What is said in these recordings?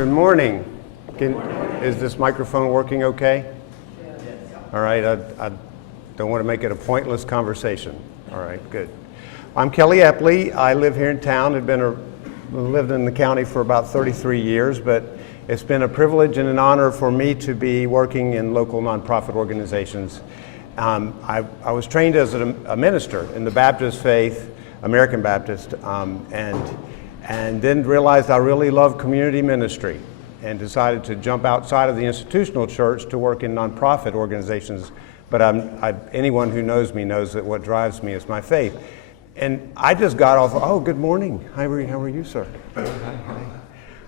Good morning. Is this microphone working okay? Yes. All right, I don't want to make it a pointless conversation. All right, good. I'm Kelly Eplee. I live here in town. I've lived in the county for about 33 years, but it's been a privilege and an honor for me to be working in local nonprofit organizations. I was trained as a minister in the Baptist faith, American Baptist, and then realized I really love community ministry and decided to jump outside of the institutional church to work in nonprofit organizations. But anyone who knows me knows that what drives me is my faith. And I just got off, oh, good morning. How are you, sir? Hi.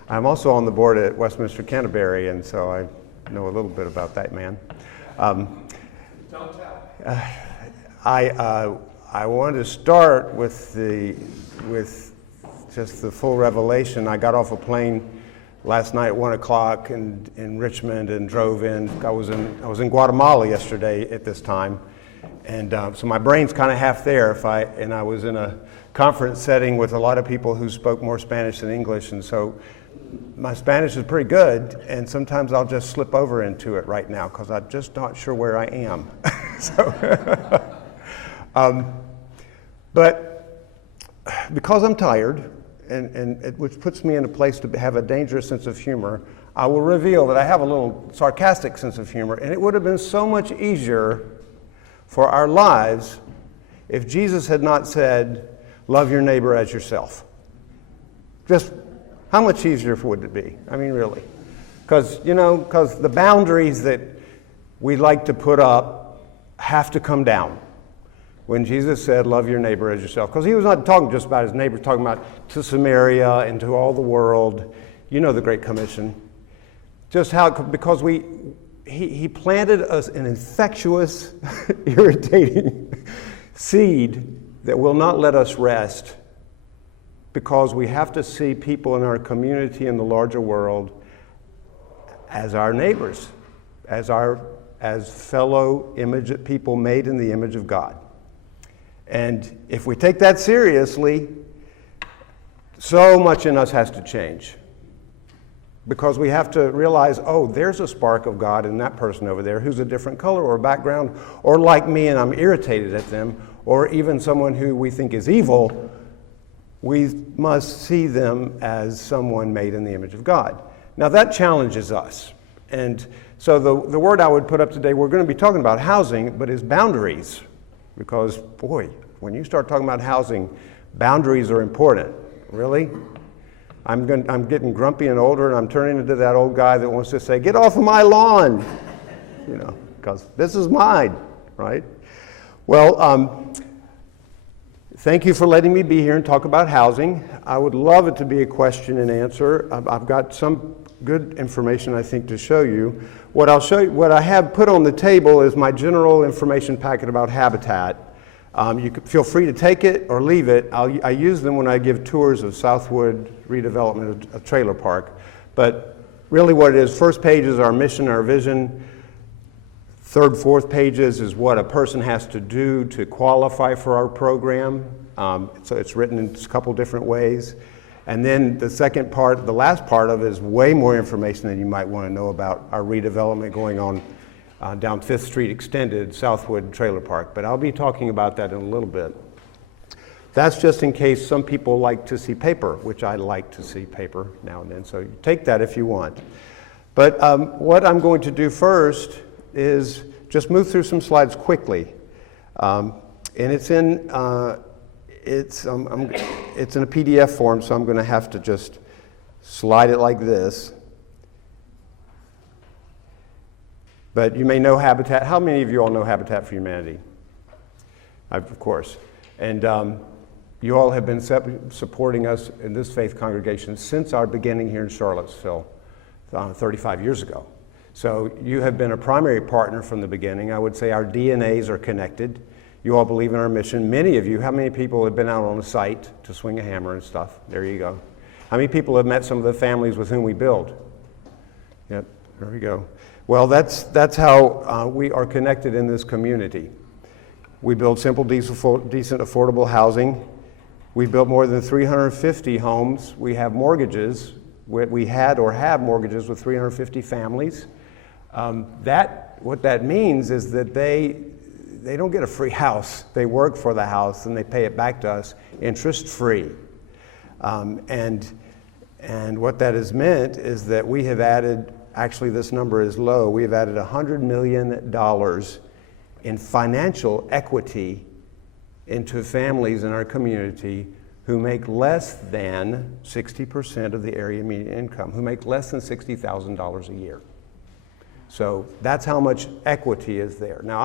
I'm also on the board at Westminster Canterbury, and so I know a little bit about that man. Don't tell. I wanted to start with just the full revelation. I got off a plane last night at 1 o'clock in Richmond and drove in. I was in Guatemala yesterday at this time, and so my brain's kind of half there. I was in a conference setting with a lot of people who spoke more Spanish than English, and so my Spanish is pretty good, and sometimes I'll just slip over into it right now because I'm just not sure where I am. But because I'm tired, which puts me in a place to have a dangerous sense of humor, I will reveal that I have a little sarcastic sense of humor, and it would have been so much easier for our lives if Jesus had not said, love your neighbor as yourself. Just how much easier would it be? I mean, really. Because the boundaries that we like to put up have to come down. When Jesus said, love your neighbor as yourself, because he was not talking just about his neighbor, talking about to Samaria and to all the world. You know the Great Commission. Just how, because he planted us an infectious, irritating seed that will not let us rest, because we have to see people in our community and the larger world as our neighbors, as fellow people made in the image of God. And if we take that seriously, so much in us has to change. Because we have to realize, oh, there's a spark of God in that person over there who's a different color or background, or like me and I'm irritated at them, or even someone who we think is evil. We must see them as someone made in the image of God. Now that challenges us. And so the word I would put up today, we're going to be talking about housing, but is boundaries. Because, boy, when you start talking about housing, boundaries are important. Really? I'm getting grumpy and older, and I'm turning into that old guy that wants to say, get off of my lawn, because this is mine, right? Well, thank you for letting me be here and talk about housing. I would love it to be a question and answer. I've got some good information, I think, to show you. What I have put on the table is my general information packet about habitat. You can feel free to take it or leave it. I use them when I give tours of Southwood redevelopment of Trailer Park. But really what it is, first page is our mission, our vision. Third, fourth pages is what a person has to do to qualify for our program. So it's written in a couple different ways. And then the second part, the last part of it is way more information than you might want to know about our redevelopment going on down 5th Street Extended, Southwood Trailer Park. But I'll be talking about that in a little bit. That's just in case some people like to see paper, which I like to see paper now and then. So you take that if you want. But what I'm going to do first is just move through some slides quickly. And it's in a PDF form, so I'm going to have to just slide it like this. But you may know Habitat. How many of you all know Habitat for Humanity? Of course. And you all have been supporting us in this faith congregation since our beginning here in Charlottesville 35 years ago. So you have been a primary partner from the beginning. I would say our DNAs are connected. You all believe in our mission. Many of you, how many people have been out on a site to swing a hammer and stuff? There you go. How many people have met some of the families with whom we build? Yep, there we go. Well, that's how we are connected in this community. We build simple, decent, affordable housing. We built more than 350 homes. We have mortgages We had or have mortgages with 350 families. What that means is that they don't get a free house. They work for the house and they pay it back to us interest-free. And what that has meant is that we have added, actually this number is low, we have added $100 million in financial equity into families in our community who make less than 60% of the area median income, who make less than $60,000 a year. So that's how much equity is there. Now,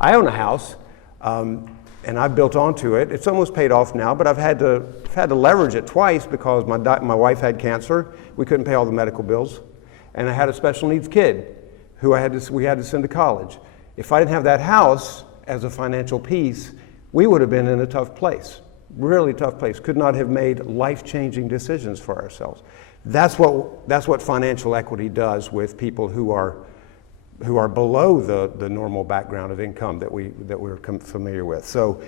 I own a house, and I've built onto it. It's almost paid off now, but I've had to leverage it twice because my wife had cancer. We couldn't pay all the medical bills, and I had a special needs kid who we had to send to college. If I didn't have that house as a financial piece, we would have been in a tough place, really tough place. Could not have made life-changing decisions for ourselves. That's what financial equity does with people who are below the normal background of income that we're familiar with. So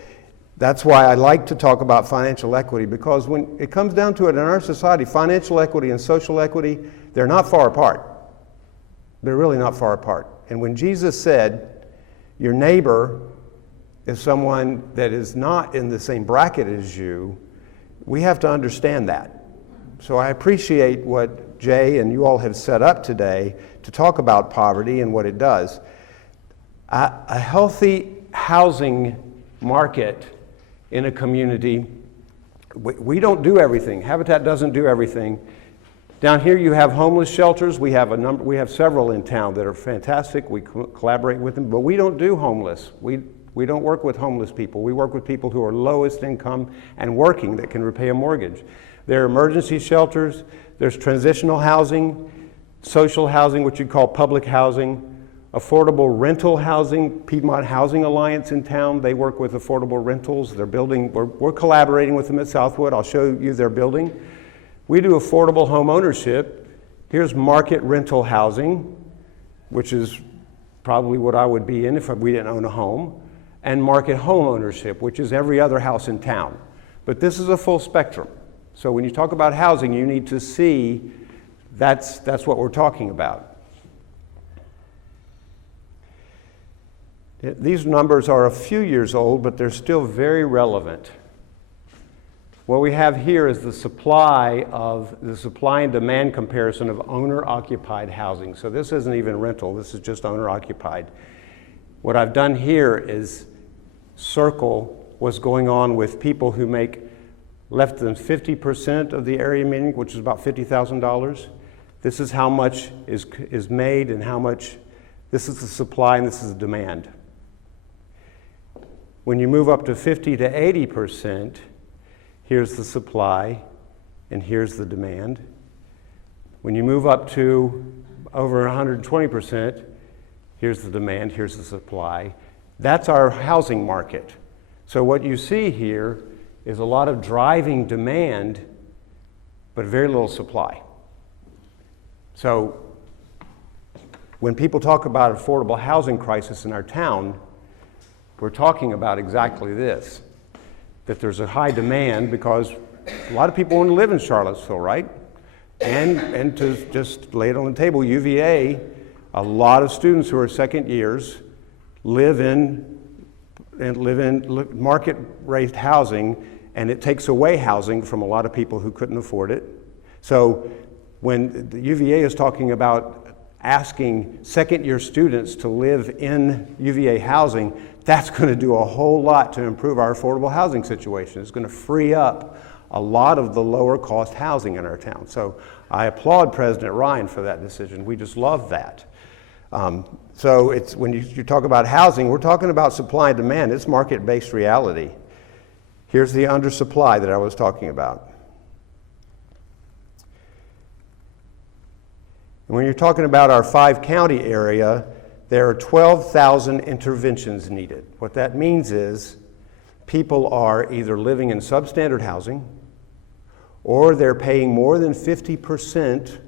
that's why I like to talk about financial equity, because when it comes down to it in our society, financial equity and social equity, they're not far apart. They're really not far apart. And when Jesus said, your neighbor is someone that is not in the same bracket as you, we have to understand that. So I appreciate what Jay and you all have set up today to talk about poverty and what it does. A healthy housing market in a community, we don't do everything. Habitat doesn't do everything. Down here you have homeless shelters. We have several in town that are fantastic. We collaborate with them, but we don't do homeless. We don't work with homeless people. We work with people who are lowest income and working that can repay a mortgage. There are emergency shelters, there's transitional housing, social housing, what you'd call public housing, affordable rental housing. Piedmont Housing Alliance in town, they work with affordable rentals. They're building, we're collaborating with them at Southwood. I'll show you their building. We do affordable home ownership. Here's market rental housing, which is probably what I would be in if we didn't own a home, and market home ownership, which is every other house in town. But this is a full spectrum. So when you talk about housing, you need to see that's what we're talking about. These numbers are a few years old, but they're still very relevant. What we have here is the supply and demand comparison of owner-occupied housing. So this isn't even rental, this is just owner-occupied. What I've done here is circle what's going on with people who make less than 50% of the area median, which is about $50,000. This is how much is made and how much, this is the supply and this is the demand. When you move up to 50 to 80%, here's the supply and here's the demand. When you move up to over 120%, here's the demand, here's the supply. That's our housing market. So what you see here is a lot of driving demand, but very little supply. So when people talk about affordable housing crisis in our town, we're talking about exactly this, that there's a high demand because a lot of people want to live in Charlottesville, right? And to just lay it on the table, UVA, a lot of students who are second years live in market-rate housing, and it takes away housing from a lot of people who couldn't afford it. So when the UVA is talking about asking second-year students to live in UVA housing, that's going to do a whole lot to improve our affordable housing situation. It's going to free up a lot of the lower-cost housing in our town. So I applaud President Ryan for that decision. We just love that. So it's when you talk about housing, we're talking about supply and demand. It's market-based reality. Here's the undersupply that I was talking about. And when you're talking about our 5-county area, there are 12,000 interventions needed. What that means is people are either living in substandard housing or they're paying more than 50%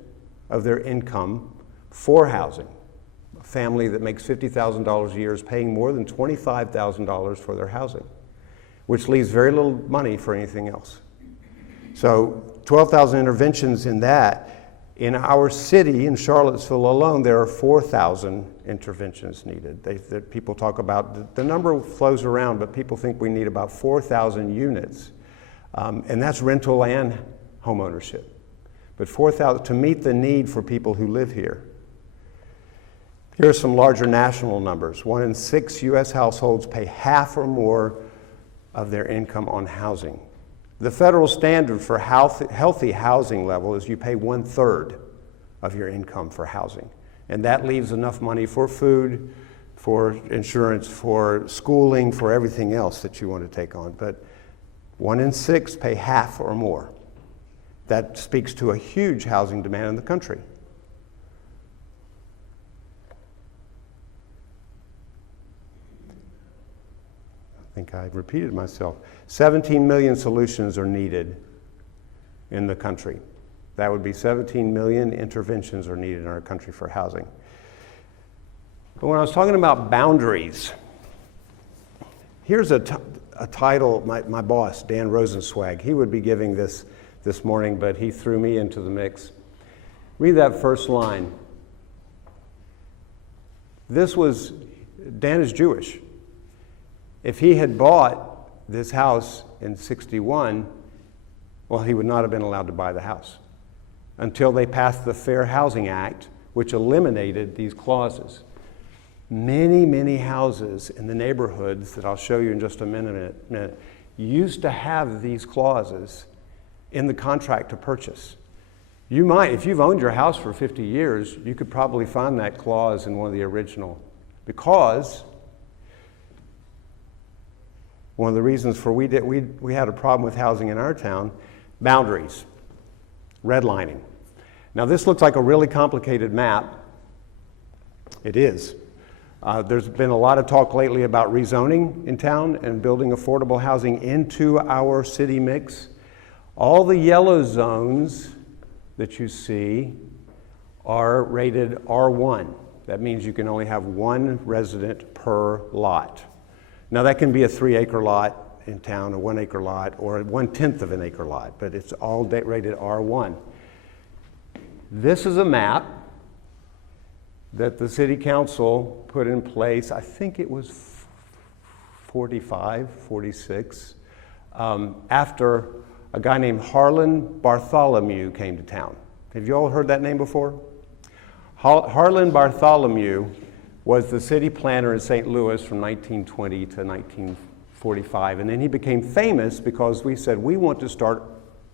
of their income for housing. A family that makes $50,000 a year is paying more than $25,000 for their housing, which leaves very little money for anything else. So 12,000 interventions in that. In our city, in Charlottesville alone, there are 4,000 interventions needed. People talk about, the number flows around, but people think we need about 4,000 units. And that's rental and home ownership. But 4,000 to meet the need for people who live here. Here are some larger national numbers. 1 in 6 U.S. households pay half or more of their income on housing. The federal standard for healthy housing level is you pay 1/3 of your income for housing. And that leaves enough money for food, for insurance, for schooling, for everything else that you want to take on. But 1 in 6 pay half or more. That speaks to a huge housing demand in the country. I think I repeated myself. 17 million solutions are needed in the country. That would be 17 million interventions are needed in our country for housing. But when I was talking about boundaries, here's a title, my boss, Dan Rosenswag, he would be giving this morning, but he threw me into the mix. Read that first line. Dan is Jewish. If he had bought this house in '61, well, he would not have been allowed to buy the house until they passed the Fair Housing Act, which eliminated these clauses. Many, many houses in the neighborhoods that I'll show you in just a minute used to have these clauses in the contract to purchase. You might, if you've owned your house for 50 years, you could probably find that clause in one of the original, because one of the reasons for we had a problem with housing in our town, boundaries, redlining. Now this looks like a really complicated map. It is. There's been a lot of talk lately about rezoning in town and building affordable housing into our city mix. All the yellow zones that you see are rated R1. That means you can only have one resident per lot. Now that can be a 3-acre lot in town, a 1-acre lot, or 1/10 of an acre lot, but it's all rated R1. This is a map that the city council put in place, I think it was 45, 46, after a guy named Harlan Bartholomew came to town. Have you all heard that name before? Harlan Bartholomew was the city planner in St. Louis from 1920 to 1945. And then he became famous because we said we want to start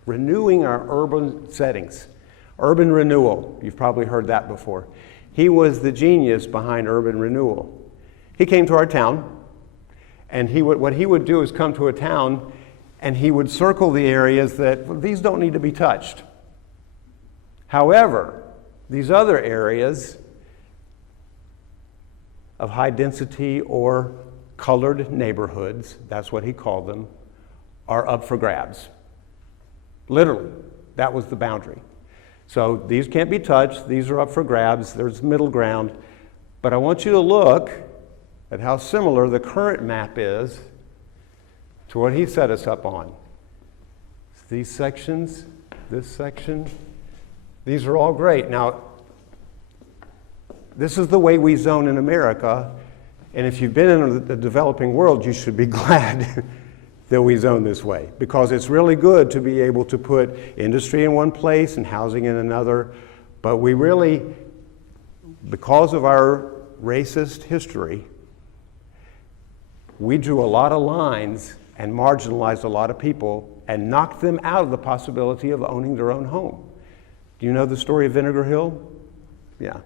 renewing our urban settings. Urban renewal, you've probably heard that before. He was the genius behind urban renewal. He came to our town, and what he would do is come to a town and he would circle the areas that, well, these don't need to be touched. However, these other areas of high density or colored neighborhoods, that's what he called them, are up for grabs. Literally, that was the boundary. So these can't be touched, these are up for grabs, there's middle ground. But I want you to look at how similar the current map is to what he set us up on. These sections, this section, these are all great. Now, this is the way we zone in America, and if you've been in the developing world, you should be glad that we zone this way, because it's really good to be able to put industry in one place and housing in another, but we really, because of our racist history, we drew a lot of lines and marginalized a lot of people and knocked them out of the possibility of owning their own home. Do you know the story of Vinegar Hill? Yeah.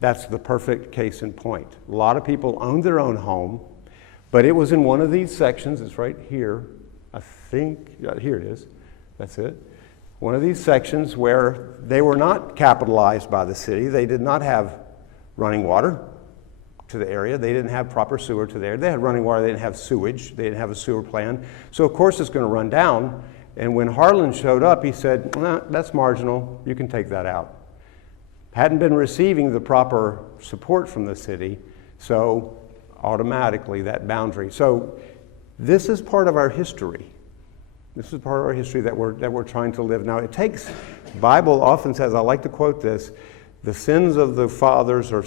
That's the perfect case in point. A lot of people owned their own home, but it was in one of these sections. It's right here, I think. Yeah, here it is. That's it. One of these sections where they were not capitalized by the city. They did not have running water to the area. They didn't have proper sewer to there. They had running water. They didn't have sewage. They didn't have a sewer plan. So of course it's going to run down. And when Harlan showed up, he said, nah, that's marginal. You can take that out. Hadn't been receiving the proper support from the city, so automatically that boundary. So this is part of our history. This is part of our history that we're trying to live. Now, it takes, the Bible often says, I like to quote this, the sins of the fathers are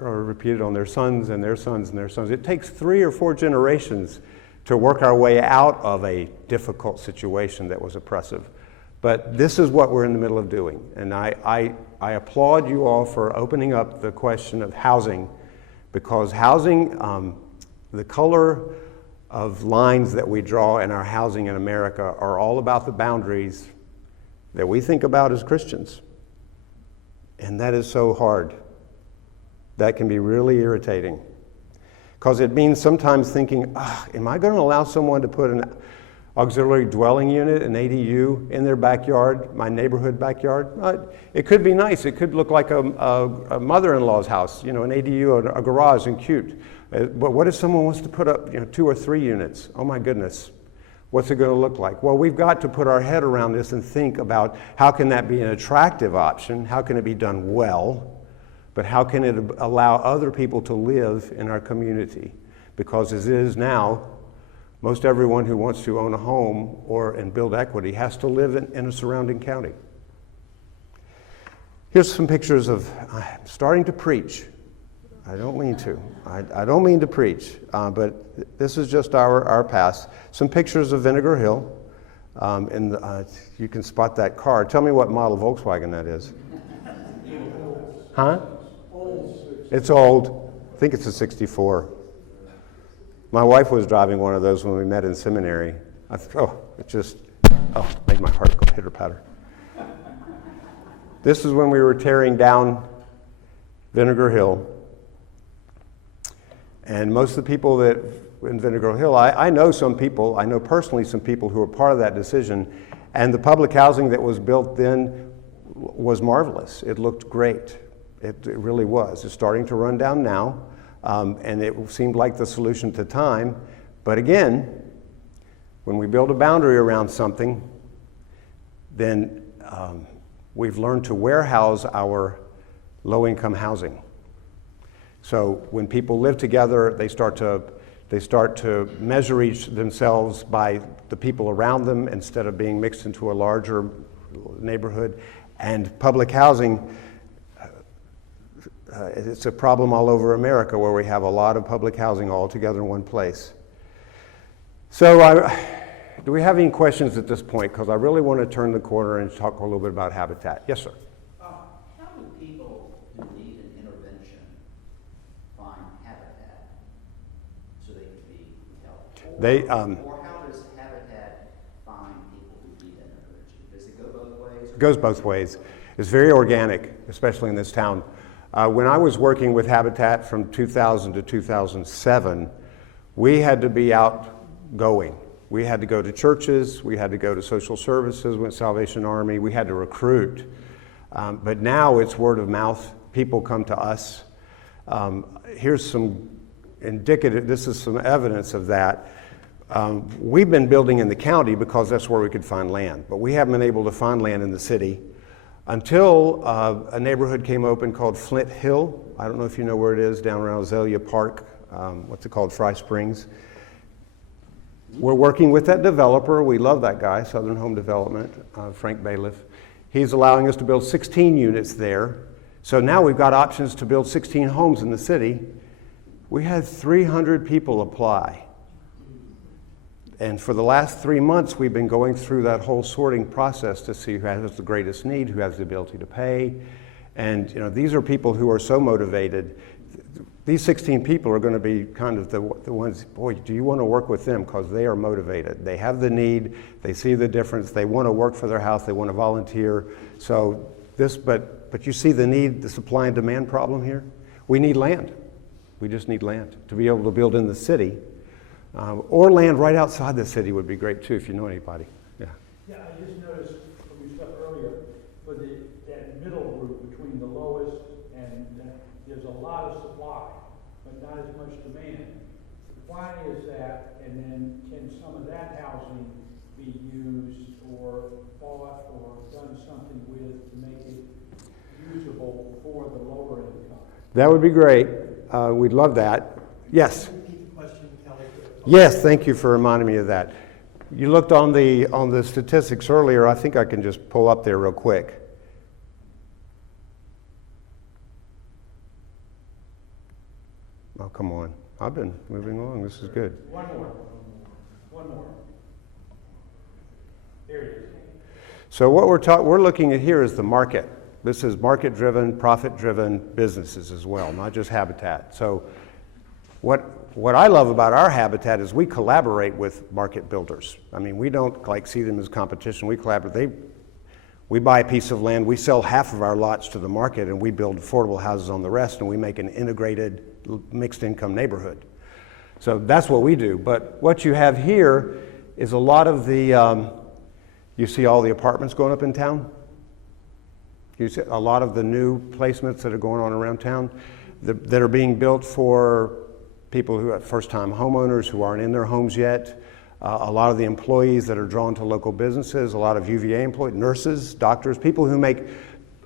repeated on their sons and their sons and their sons. It takes 3 or 4 generations to work our way out of a difficult situation that was oppressive. But this is what we're in the middle of doing. And I applaud you all for opening up the question of housing, because housing, the color of lines that we draw in our housing in America are all about the boundaries that we think about as Christians. And that is so hard. That can be really irritating. Because it means sometimes thinking, am I going to allow someone to put an auxiliary dwelling unit, an ADU, in their backyard, my neighborhood backyard? It could be nice. It could look like a mother-in-law's house, an ADU, a garage, and cute. But what if someone wants to put up 2 or 3 units? Oh my goodness. What's it going to look like? Well, we've got to put our head around this and think about how can that be an attractive option? How can it be done well? But how can it allow other people to live in our community? Because as it is now, most everyone who wants to own a home and build equity has to live in a surrounding county. Here's some pictures of starting to preach. I don't mean to. I don't mean to preach, but this is just our past. Some pictures of Vinegar Hill. You can spot that car. Tell me what model Volkswagen that is. Huh? It's old. I think it's a 64. My wife was driving one of those when we met in seminary. Made my heart go pitter-patter. This is when we were tearing down Vinegar Hill. And most of the people that in Vinegar Hill, I know some people, I know personally some people who were part of that decision, and the public housing that was built then was marvelous. It looked great. It really was. It's starting to run down now, and it seemed like the solution to time. But again, when we build a boundary around something, then we've learned to warehouse our low-income housing. So when people live together, they start to measure themselves by the people around them instead of being mixed into a larger neighborhood. And public housing, it's a problem all over America where we have a lot of public housing all together in one place. So do we have any questions at this point? Because I really want to turn the corner and talk a little bit about habitat. Yes, sir. How do people who need an intervention find habitat so they can be helped? Or how does habitat find people who need an intervention? Does it go both ways? It goes both ways. It's very organic, especially in this town. When I was working with Habitat from 2000 to 2007, we had to be outgoing. We had to go to churches, we had to go to social services, went Salvation Army, we had to recruit. But now it's word of mouth. People come to us. Here's some this is some evidence of that. We've been building in the county because that's where we could find land, but we haven't been able to find land in the city until a neighborhood came open called Flint Hill. I don't know if you know where it is, down around Azalea Park. What's it called, Fry Springs. We're working with that developer. We love that guy, Southern Home Development, Frank Bailiff. He's allowing us to build 16 units there. So now we've got options to build 16 homes in the city. We had 300 people apply. And for the last 3 months, we've been going through that whole sorting process to see who has the greatest need, who has the ability to pay. And these are people who are so motivated. These 16 people are going to be kind of the ones, boy, do you want to work with them? Because they are motivated. They have the need, they see the difference, they want to work for their house, they want to volunteer. So but you see the need, the supply and demand problem here? We need land. We just need land to be able to build in the city. Or land right outside the city would be great too, if you know anybody. Yeah. Yeah, I just noticed from your stuff earlier, for that middle group between the lowest and there's a lot of supply, but not as much demand. Why is that? And then can some of that housing be used or bought or done something with to make it usable for the lower income? That would be great. We'd love that. Yes. Yes, thank you for reminding me of that. You looked on the statistics earlier. I think I can just pull up there real quick. Oh, come on. I've been moving along. This is good. One more. There it is. So what we're looking at here is the market. This is market-driven, profit-driven businesses as well, not just habitat. So what I love about our habitat is we collaborate with market builders. I mean, we don't like see them as competition. We collaborate. We buy a piece of land, we sell half of our lots to the market, and we build affordable houses on the rest, and we make an integrated mixed-income neighborhood. So that's what we do. But what you have here is a lot of the, you see all the apartments going up in town? You see a lot of the new placements that are going on around town that are being built for people who are first-time homeowners who aren't in their homes yet. A lot of the employees that are drawn to local businesses, a lot of UVA employees, nurses, doctors, people who make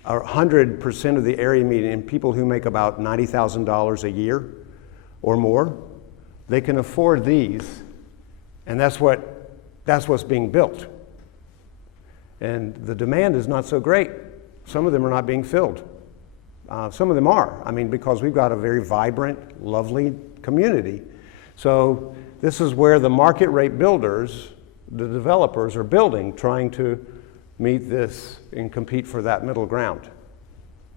100% of the area median, people who make about $90,000 a year or more, they can afford these, and that's what's being built. And the demand is not so great. Some of them are not being filled. Some of them are, I mean, because we've got a very vibrant, lovely community. So this is where the market rate builders, the developers, are building, trying to meet this and compete for that middle ground,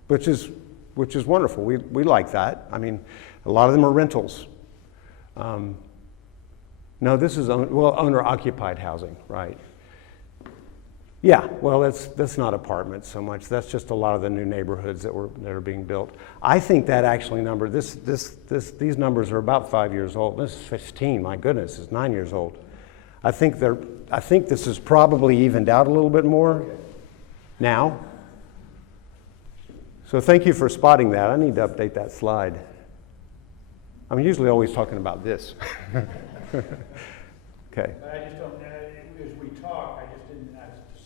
which is wonderful. We like that. I mean, a lot of them are rentals. No, this is owner-occupied housing, right? Yeah, well, that's not apartments so much. That's just a lot of the new neighborhoods that are being built. I think that actually number, these numbers are about 5 years old. This is 15. My goodness, it's 9 years old. I think this is probably evened out a little bit more now. So thank you for spotting that. I need to update that slide. I'm usually always talking about this. Okay. But I just don't, as we talk, I just didn't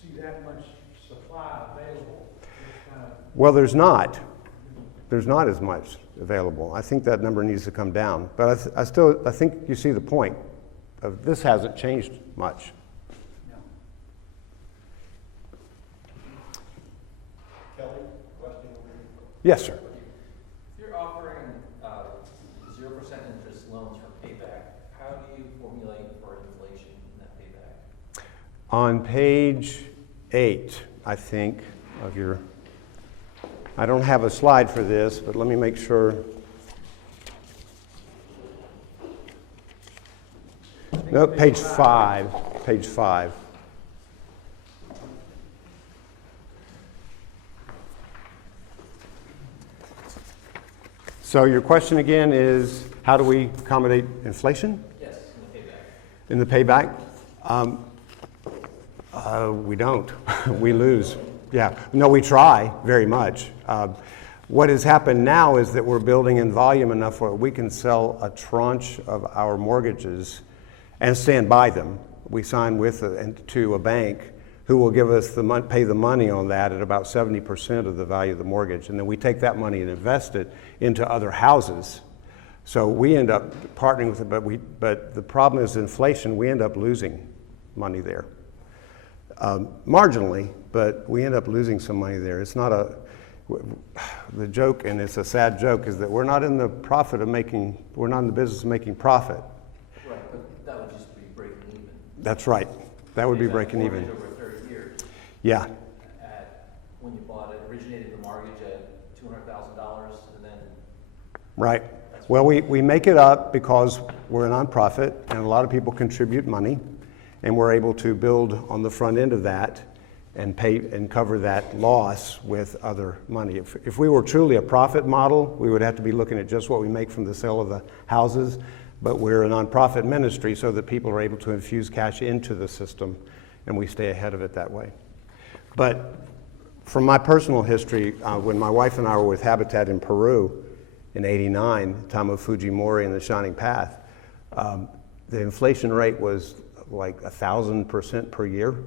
see that much supply available. Well, there's not. There's not as much available. I think that number needs to come down. But I think you see the point of this hasn't changed much. No. Kelly, question over here. Yes, sir. If you're offering 0% interest loans for payback, how do you formulate for inflation in that payback? On page 8, I think, of your, I don't have a slide for this, but let me make sure. No, page 5, page 5. So your question again is, how do we accommodate inflation? Yes, in the payback. In the payback? We don't. We lose. Yeah. No, we try very much. What has happened now is that we're building in volume enough where we can sell a tranche of our mortgages and stand by them. We sign to a bank who will give us pay the money on that at about 70% of the value of the mortgage, and then we take that money and invest it into other houses. So we end up partnering with it, but the problem is inflation. We end up losing money there, marginally, but we end up losing some money there. It's not the joke, and it's a sad joke, is that we're not in the business of making profit. Right, but that would just be breaking even. That's right. That would be breaking even. Over 30 years. Yeah. When you bought it, originated the mortgage at $200,000, and then. Right. Well, we make it up because we're a nonprofit, and a lot of people contribute money, and we're able to build on the front end of that and pay and cover that loss with other money. If we were truly a profit model, we would have to be looking at just what we make from the sale of the houses, but we're a nonprofit ministry so that people are able to infuse cash into the system, and we stay ahead of it that way. But from my personal history, when my wife and I were with Habitat in Peru in '89, time of Fujimori and the Shining Path, the inflation rate was like 1,000% per year.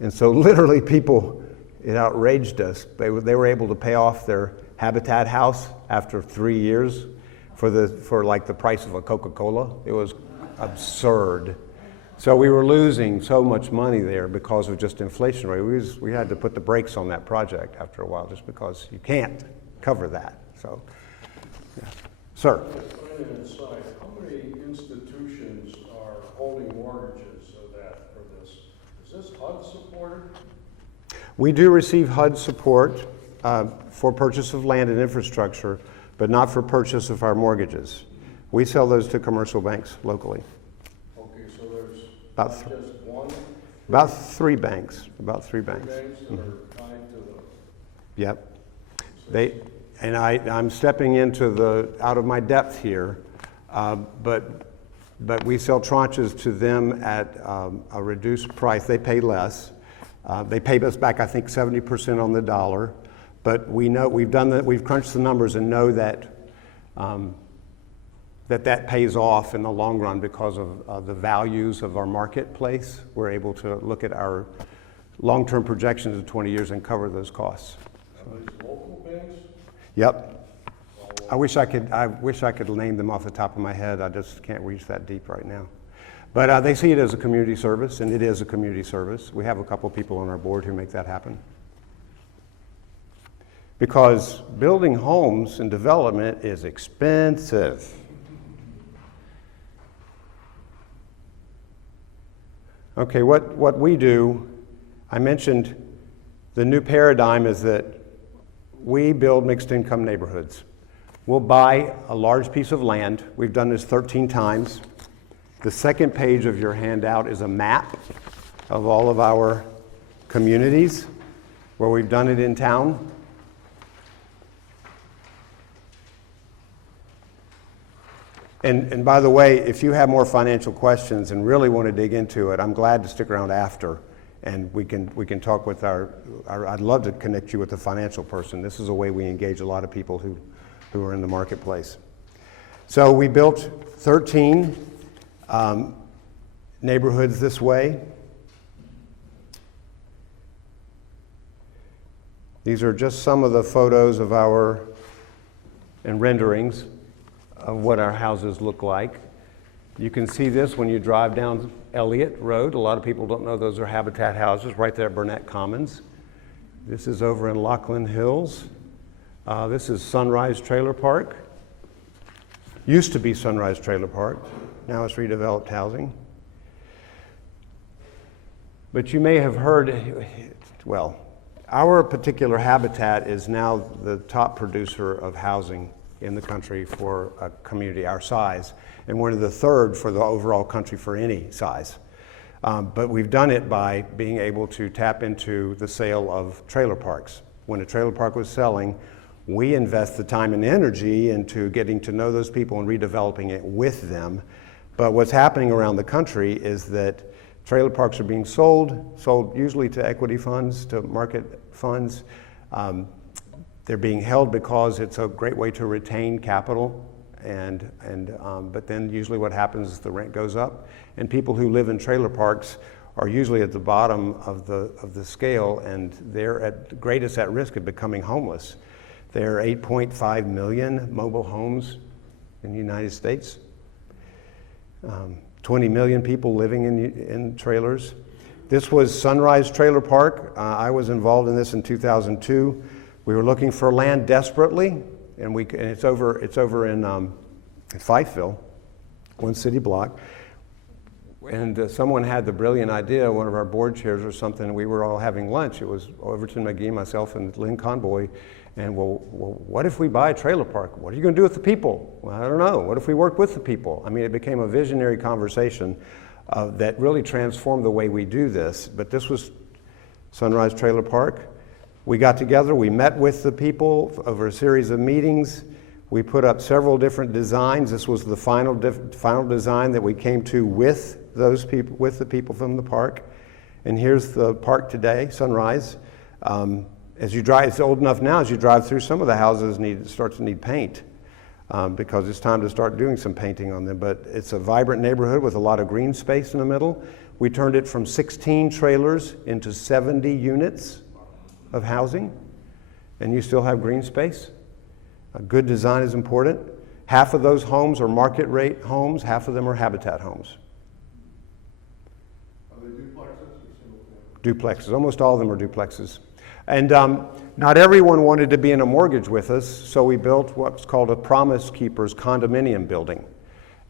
And so literally people, it outraged us. They were able to pay off their Habitat house after 3 years for like the price of a Coca-Cola. It was absurd. So we were losing so much money there because of just inflation rate. We had to put the brakes on that project after a while just because you can't cover that. So, yeah. Sir? Finance side, how many institutions are holding mortgages of that for this? Is this HUD supported? We do receive HUD support for purchase of land and infrastructure, but not for purchase of our mortgages. We sell those to commercial banks locally. Okay, so there's About not just one? About three banks. About three Three banks. banks that are tied to the. Yep. I'm stepping into out of my depth here, but we sell tranches to them at a reduced price. They pay less. They pay us back, I think, 70% on the dollar. But we know we've crunched the numbers and know that that pays off in the long run because of the values of our marketplace. We're able to look at our long-term projections of 20 years and cover those costs. Are these local banks? Yep. I wish I could name them off the top of my head. I just can't reach that deep right now. But they see it as a community service, and it is a community service. We have a couple people on our board who make that happen. Because building homes and development is expensive. Okay, what we do, I mentioned the new paradigm is that we build mixed income neighborhoods. We'll buy a large piece of land. We've done this 13 times. The second page of your handout is a map of all of our communities where we've done it in town. And by the way, if you have more financial questions and really want to dig into it, I'm glad to stick around after, and we can talk with our I'd love to connect you with a financial person. This is a way we engage a lot of people who are in the marketplace. So we built 13 neighborhoods this way. These are just some of the photos of and renderings of what our houses look like. You can see this when you drive down Elliott Road. A lot of people don't know those are Habitat houses right there at Burnett Commons. This is over in Lockland Hills. This is Sunrise Trailer Park. Used to be Sunrise Trailer Park. Now it's redeveloped housing. But you may have heard, well, our particular habitat is now the top producer of housing in the country for a community our size, and one of the third for the overall country for any size. But we've done it by being able to tap into the sale of trailer parks. When a trailer park was selling, we invest the time and energy into getting to know those people and redeveloping it with them. But what's happening around the country is that trailer parks are being sold usually to equity funds, to market funds. They're being held because it's a great way to retain capital, but then usually what happens is the rent goes up, and people who live in trailer parks are usually at the bottom of the scale, and they're greatest at risk of becoming homeless. There are 8.5 million mobile homes in the United States. 20 million people living in trailers. This was Sunrise Trailer Park. I was involved in this in 2002. We were looking for land desperately, and it's over in Fifeville, one city block. And someone had the brilliant idea, one of our board chairs or something, we were all having lunch. It was Overton McGee, myself, and Lynn Conboy. And well, what if we buy a trailer park? What are you going to do with the people? Well, I don't know. What if we work with the people? I mean, it became a visionary conversation that really transformed the way we do this. But this was Sunrise Trailer Park. We got together, we met with the people over a series of meetings. We put up several different designs. This was the final design that we came to with those people, with the people from the park. And here's the park today, Sunrise. As you drive, it's old enough now, as you drive through, some of the houses start to need paint because it's time to start doing some painting on them. But it's a vibrant neighborhood with a lot of green space in the middle. We turned it from 16 trailers into 70 units of housing, and you still have green space. A good design is important. Half of those homes are market rate homes, half of them are Habitat homes. duplexes. Almost all of them are duplexes. And not everyone wanted to be in a mortgage with us, so we built what's called a Promise Keepers condominium building,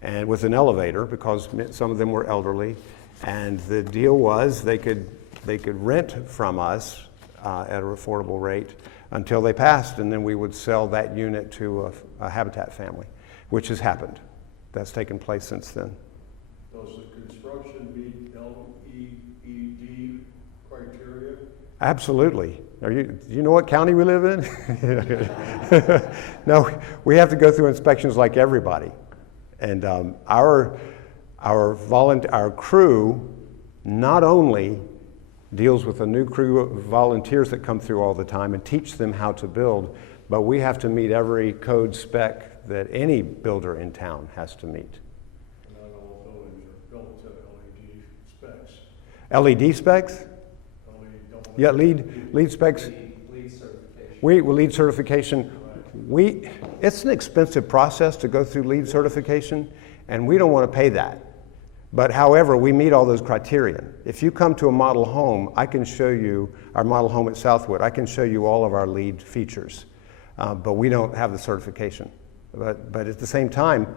and with an elevator, because some of them were elderly. And the deal was they could rent from us at an affordable rate until they passed, and then we would sell that unit to a Habitat family, which has happened. That's taken place since then. Does the construction meet LEED criteria? Absolutely. Do you know what county we live in? No, we have to go through inspections like everybody. And our crew not only deals with a new crew of volunteers that come through all the time and teach them how to build, but we have to meet every code spec that any builder in town has to meet. Not all buildings are built to LED specs. LED specs? Yeah, lead specs. Lead certification. We lead certification. It's an expensive process to go through lead certification, and we don't want to pay that. But however, we meet all those criteria. If you come to a model home, I can show you our model home at Southwood. I can show you all of our lead features, but we don't have the certification. But at the same time,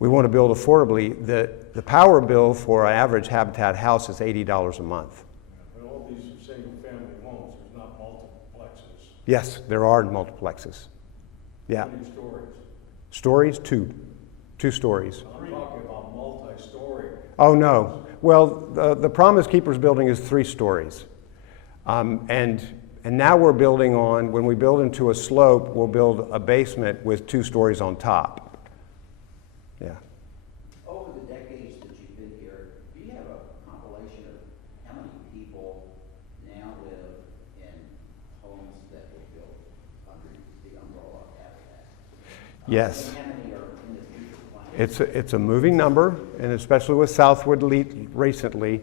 we want to build affordably. The power bill for an average Habitat house is $80 a month. But all these single-family homes, there's not multiplexes. Yes, there are multiplexes. Yeah. How many stories? Stories, two stories. I'm talking about multi-story. Oh, no. Well, the Promise Keepers building is 3 stories. And now we're building on, when we build into a slope, we'll build a basement with 2 stories on top. Yeah. Over the decades that you've been here, do you have a compilation of how many people now live in homes that were built under the umbrella of Habitat? Yes. And how many are in the future plan? It's a moving number, and especially with Southwood recently,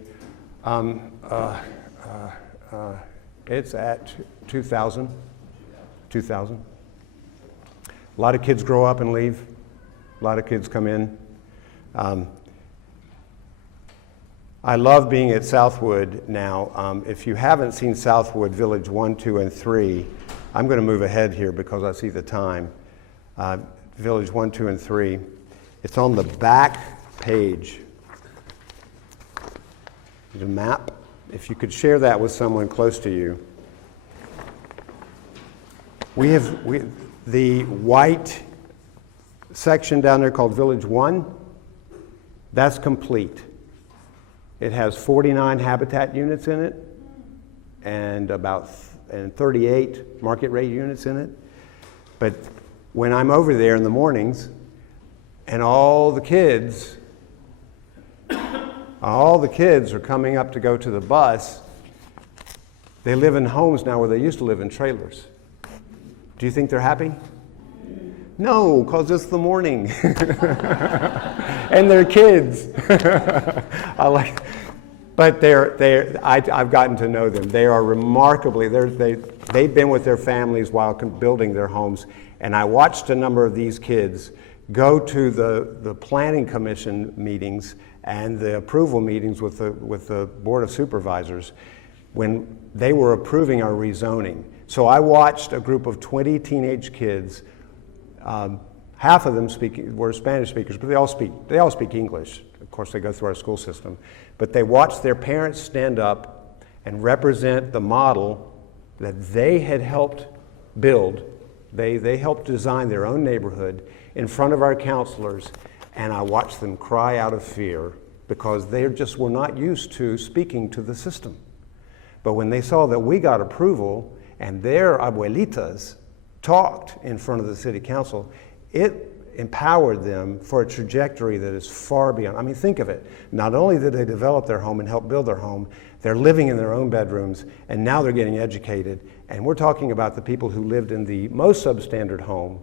it's at 2,000. 2,000. A lot of kids grow up and leave. A lot of kids come in. I love being at Southwood now. If you haven't seen Southwood Village 1, 2, and 3, I'm going to move ahead here because I see the time. Village 1, 2, and 3. It's on the back page. There's a map. If you could share that with someone close to you. The white section down there called Village 1, that's complete. It has 49 Habitat units in it and 38 market rate units in it. But when I'm over there in the mornings and all the kids are coming up to go to the bus, they live in homes now where they used to live in trailers. Do you think they're happy? No, because it's the morning. And they're kids. But I've gotten to know them. They are remarkably, they've been with their families while building their homes. And I watched a number of these kids go to the planning commission meetings and the approval meetings with the Board of Supervisors when they were approving our rezoning. So I watched a group of 20 teenage kids. Half of them were Spanish speakers, but they all speak English. Of course, they go through our school system. But they watched their parents stand up and represent the model that they had helped build. They helped design their own neighborhood in front of our counselors, and I watched them cry out of fear because they just were not used to speaking to the system. But when they saw that we got approval and their abuelitas talked in front of the city council, it empowered them for a trajectory that is far beyond. I mean, think of it. Not only did they develop their home and help build their home, they're living in their own bedrooms, and now they're getting educated. And we're talking about the people who lived in the most substandard home,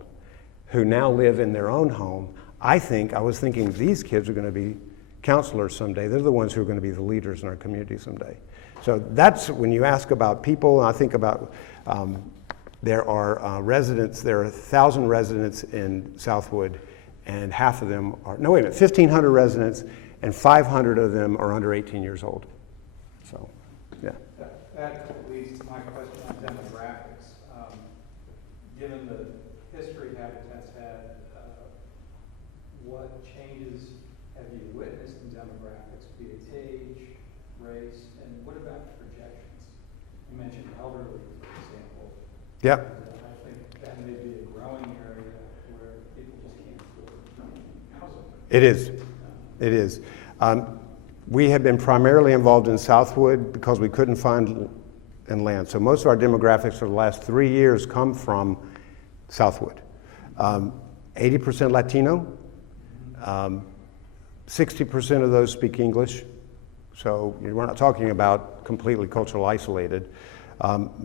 who now live in their own home. I was thinking these kids are going to be counselors someday. They're the ones who are going to be the leaders in our community someday. So that's when you ask about people, I think about there are residents, there are 1,000 residents in Southwood, and half of them are, 1,500 residents, and 500 of them are under 18 years old. So, yeah. that leads to my question on demographics. Given the history Habitat's had, what changes have you witnessed in demographics, be it age, race, and what about projections? You mentioned elderly, for example. Yeah. I think that may be a growing area where people just can't afford housing. It is. It is. We have been primarily involved in Southwood because we couldn't find land. So most of our demographics for the last 3 years come from Southwood. 80% Latino. 60% of those speak English. So we're not talking about completely cultural isolated. 50%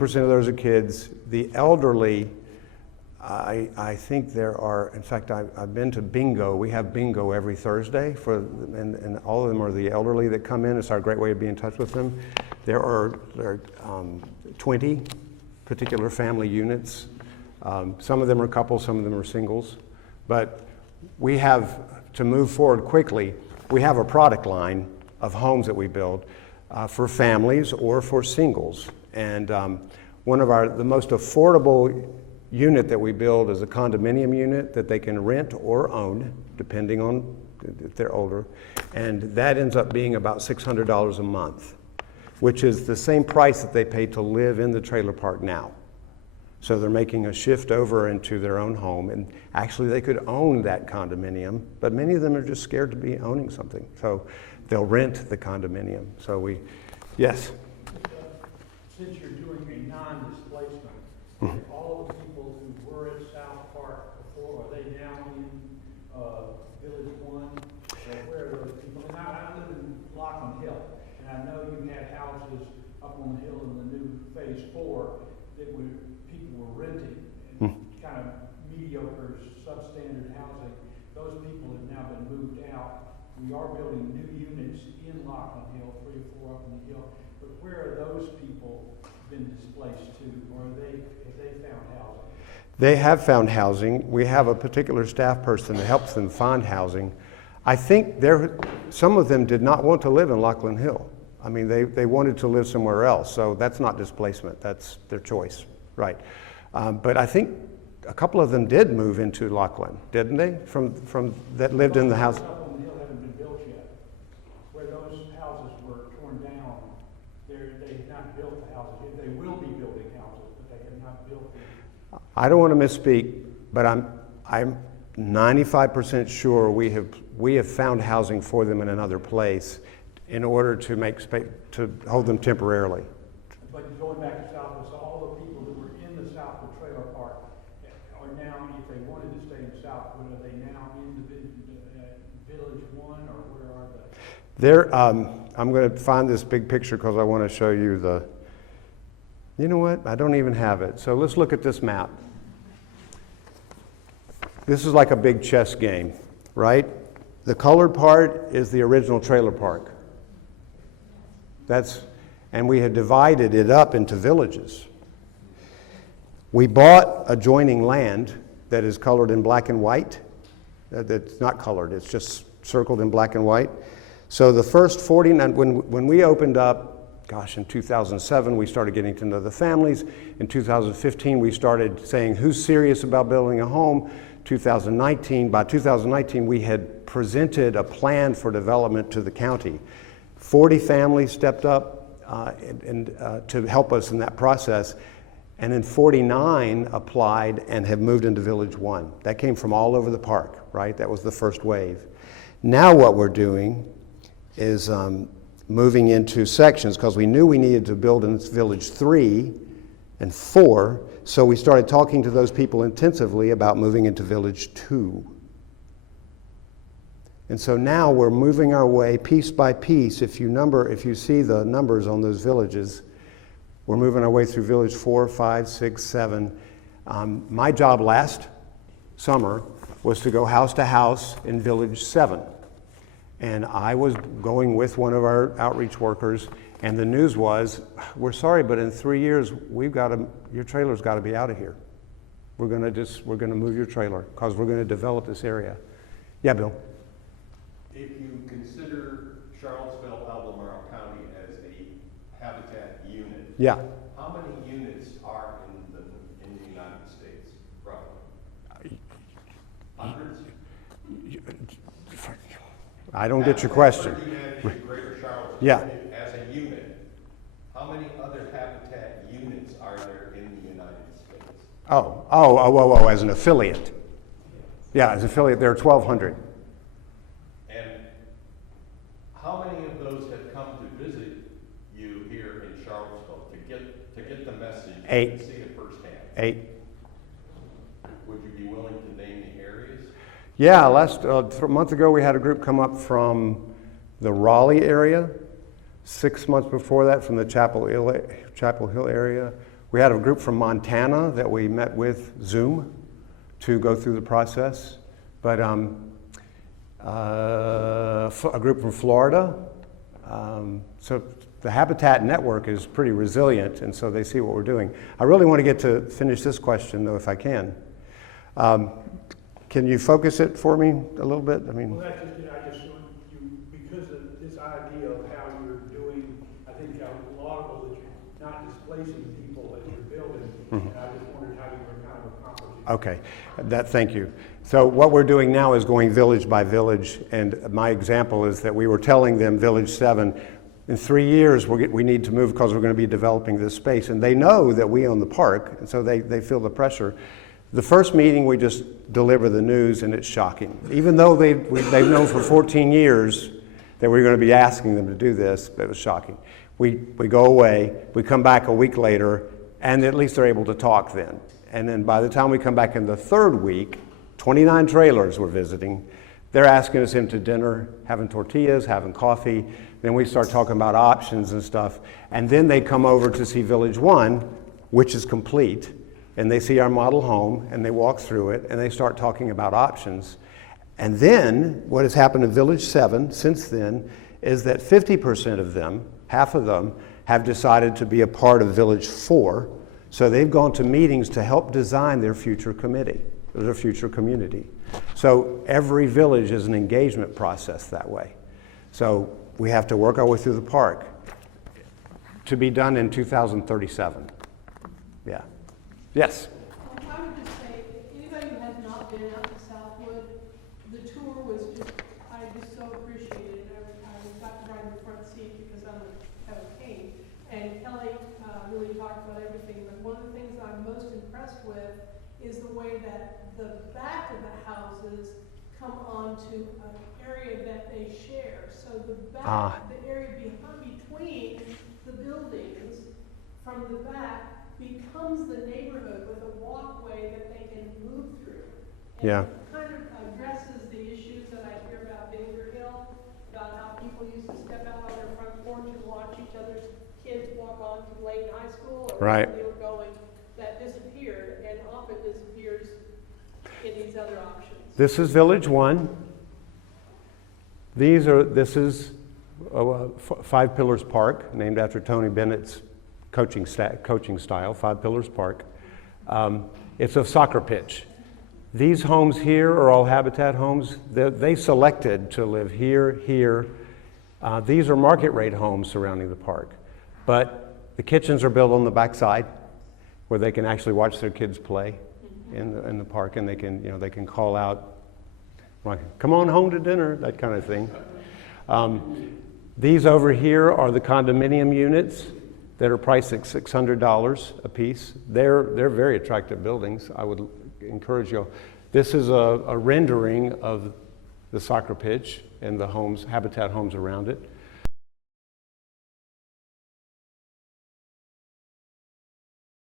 of those are kids. The elderly, I think there are, in fact, I've been to bingo. We have bingo every Thursday, and all of them are the elderly that come in. It's our great way of being in touch with them. There are 20 particular family units. Some of them are couples, some of them are singles. But we have, to move forward quickly, we have a product line of homes that we build for families or for singles. And one of the most affordable unit that we build is a condominium unit that they can rent or own, depending on if they're older. And that ends up being about $600 a month, which is the same price that they pay to live in the trailer park now. So they're making a shift over into their own home, and actually they could own that condominium, but many of them are just scared to be owning something. So they'll rent the condominium. So yes? Since you're doing a non-displacement, all of the people who were at South Park before, are they now in Village 1? Or where are those people? And I live in Lockland Hill, and I know you had houses up on the hill in the new Phase 4 that people were renting, and kind of mediocre, substandard housing. Those people have now been moved out. We are building new units in Lockland Hill, 3 or 4 up in the hill. But where are those people been displaced to, or have they found housing? They have found housing. We have a particular staff person that helps them find housing. I think some of them did not want to live in Lockland Hill. I mean, they wanted to live somewhere else, so that's not displacement. That's their choice, right? But I think a couple of them did move into Lockland, didn't they? From that lived in the house. Up on the hill haven't been built yet. Where those houses were torn down, they have not built the houses yet. They will be building houses, but they have not built them. I don't want to misspeak, but I'm 95% sure we have found housing for them in another place in order to make space to hold them temporarily. But going back to Southwood, so all the people that were in the Southwood Trailer Park are now, if they wanted to stay in Southwood, are they now in the Village 1, or where are they? I'm going to find this big picture because I want to show you you know what? I don't even have it. So let's look at this map. This is like a big chess game, right? The colored part is the original trailer park. And we had divided it up into villages. We bought adjoining land that is colored in black and white. That's not colored, it's just circled in black and white. So the first 49, when we opened up, in 2007, we started getting to know the families. In 2015, we started saying, who's serious about building a home? By 2019, we had presented a plan for development to the county. 40 families stepped up to help us in that process, and then 49 applied and have moved into Village 1. That came from all over the park, right? That was the first wave. Now what we're doing is moving into sections because we knew we needed to build in Village 3 and 4, so we started talking to those people intensively about moving into Village 2. And so now we're moving our way piece by piece. If you see the numbers on those villages, we're moving our way through Village 4, 5, 6, 7. My job last summer was to go house to house in Village 7. And I was going with one of our outreach workers, and the news was, we're sorry, but in 3 years, your trailer's got to be out of here. We're going to move your trailer because we're going to develop this area. Yeah, Bill? If you consider Charlottesville, Albermarle County as a Yeah. How many units are in the United States, roughly? Hundreds? I don't get your question. As per humanity, Greater Charlottesville, Yeah. as a unit, how many other habitat units are there in the United States? Oh, as an affiliate. Yeah, as an affiliate, there are 1,200. And how many of those have come to visit you here in Charlottesville to get the message 8. and see it firsthand? 8. Would you be willing to name the areas? Yeah, a month ago we had a group come up from the Raleigh area. 6 months before that from the Chapel Hill area. We had a group from Montana that we met with Zoom to go through the process. But a group from Florida. So the Habitat Network is pretty resilient, and so they see what we're doing. I really want to get to finish this question, though, if I can. Can you focus it for me a little bit? I mean, Well, I just want you, because of this idea of how you're doing, I think how laudable that you're not displacing people that you're building, and I just wondered how you were kind of accomplishing. okay, thank you. So what we're doing now is going village by village, and my example is that we were telling them, Village 7, in 3 years we need to move because we're going to be developing this space, and they know that we own the park, and so they feel the pressure. The first meeting, we just deliver the news, and it's shocking. Even though they've known for 14 years that we were going to be asking them to do this, it was shocking. We go away, we come back a week later, and at least they're able to talk then. And then by the time we come back in the third week, 29 trailers we're visiting. They're asking us in to dinner, having tortillas, having coffee. Then we start talking about options and stuff. And then they come over to see Village 1, which is complete. And they see our model home, and they walk through it, and they start talking about options. And then, what has happened in Village 7 since then is that 50% of them, half of them, have decided to be a part of Village 4. So they've gone to meetings to help design their future committee, their future community. So every village is an engagement process that way. So we have to work our way through the park to be done in 2037. Yeah. Yes? I would just say, anybody who has not been out to Southwood, the tour was just, I just so appreciated it. I got to ride in the front seat because I'm have a cane. And Kelly really talked about everything, but one of the things I'm most impressed with is the way that the back of the houses come onto an area that they share. So the back, the area between the buildings from the back becomes the neighborhood with a walkway that they can move through. And Yeah. it kind of addresses the issues that I hear about Vinegar Hill, about how people used to step out on their front porch and watch each other's kids walk on to Lane High School or Right. where they were going. That disappeared and often disappears in these other options. This is Village 1. This is Five Pillars Park, named after Tony Bennett's coaching style, Five Pillars Park. It's a soccer pitch. These homes here are all Habitat homes. They selected to live here. These are market rate homes surrounding the park. But the kitchens are built on the backside where they can actually watch their kids play in the park, and they can call out, like, come on home to dinner, that kind of thing. These over here are the condominium units that are priced at $600 a piece. They're very attractive buildings. I would encourage you. This is a rendering of the soccer pitch and the homes, Habitat homes around it.